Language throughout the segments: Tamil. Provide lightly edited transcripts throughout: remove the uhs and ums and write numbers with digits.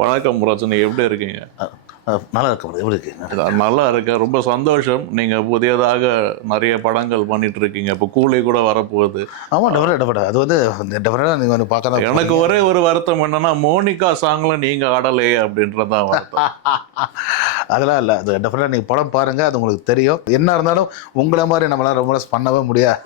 வணக்கம் ரஜினி, எப்படி இருக்கீங்க? நல்லா இருக்கும். எப்படி இருக்கு? நல்லா இருக்கேன், ரொம்ப சந்தோஷம். நீங்கள் புதியதாக நிறைய படங்கள் பண்ணிட்டு இருக்கீங்க. இப்போ கூலி கூட வரப்போகுது. ஆமாம், டெஃபரெண்ட். அது வந்து டெஃபரெண்டாக நீங்கள் வந்து பார்க்க தான். எனக்கு ஒரே ஒரு வருத்தம் என்னன்னா, மோனிகா சாங்ல நீங்கள் ஆடலையே அப்படின்றதான் வருத்தம். அதெல்லாம் இல்லை, அது டெஃபரெண்டாக நீங்கள் படம் பாருங்கள், அது உங்களுக்கு தெரியும். என்ன இருந்தாலும் உங்களை மாதிரி நம்மளால் ரொம்ப பண்ணவே முடியாது.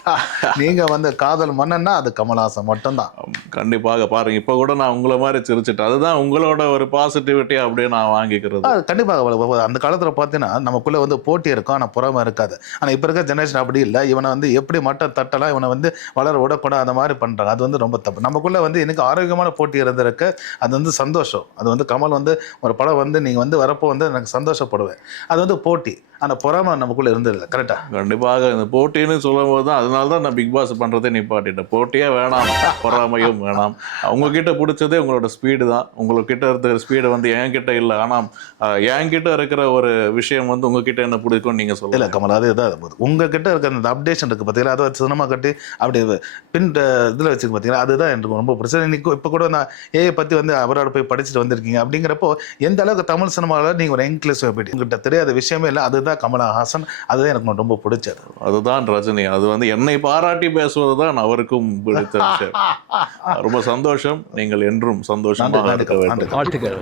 நீங்கள் வந்து காதல் மன்னன்னா அது கமல்ஹாசன் மட்டும்தான். கண்டிப்பாக பாருங்க, இப்போ கூட நான் உங்களை மாதிரி சிரிச்சிட்டேன். அதுதான் உங்களோட ஒரு பாசிட்டிவிட்டி அப்படியே நான் வாங்கிக்கிறது. கண்டிப்பாக. அந்த காலத்தில் பார்த்தீங்கன்னா நமக்குள்ளே வந்து போட்டி இருக்கும், ஆனால் புறமை இருக்காது. ஆனால் இப்போ இருக்க ஜெனரேஷன் அப்படி இல்லை. இவனை வந்து எப்படி மட்டம் தட்டலாம், இவனை வந்து வளர விடக்கூடாது, அந்த மாதிரி பண்ணுறாங்க. அது வந்து ரொம்ப தப்பு. நமக்குள்ளே வந்து எனக்கு ஆரோக்கியமான போட்டி இருந்திருக்கு. அது வந்து சந்தோஷம். அது வந்து கமல் வந்து ஒரு படம் வந்து நீங்கள் வந்து வரப்போ வந்து எனக்கு சந்தோஷப்படுவேன். அது வந்து போட்டி, ஆனால் பொறாமை நமக்குள்ளே இருந்ததில்லை. கரெக்டாக? கண்டிப்பாக. இந்த போட்டின்னு சொல்லும் போது தான், அதனால தான் நான் பிக் பாஸ் பண்ணுறதே நிப்பாட்டிட்டேன். போட்டியே வேணாம், பொறாமையும் வேணாம். உங்ககிட்ட பிடிச்சதே உங்களோட ஸ்பீடு தான். உங்ககிட்ட இருக்கிற ஸ்பீடு வந்து என்கிட்ட இல்லை. ஆனால் என்கிட்ட இருக்கிற ஒரு விஷயம் வந்து உங்ககிட்ட என்ன பிடிக்கும்னு நீங்கள் சொல்லுங்கள். இல்லை கமல், அது இதான் உங்ககிட்ட இருக்கிற அந்த அப்டேஷன் இருக்குது பார்த்தீங்களா, அதை வச்சு சினிமா கட்டி அப்படி பின் இதில் வச்சுக்க பார்த்தீங்களா, அதுதான் எனக்கு ரொம்ப பிடிச்சது. இன்னைக்கு இப்போ கூட நான் ஏஐ பற்றி வந்து அவரோட போய் படிச்சுட்டு வந்திருக்கீங்க. அப்படிங்கிறப்போ எந்த அளவுக்கு தமிழ் சினிமாவில் நீங்கள் ஒரு இங்கிலீஷ் போயிட்டு உங்கள்கிட்ட தெரியாத விஷயமே இல்லை. அதுதான் கமலஹாசன். அதுதான் எனக்கு ரொம்ப பிடிச்சது. அதுதான் ரஜினி. அது வந்து என்னை பாராட்டி பேசுவது தான் அவருக்கும் பிடித்த விஷயம். ரொம்ப சந்தோஷம். நீங்கள் என்றும் சந்தோஷமாக இருக்க வேண்டும். வாழ்த்துக்கள்.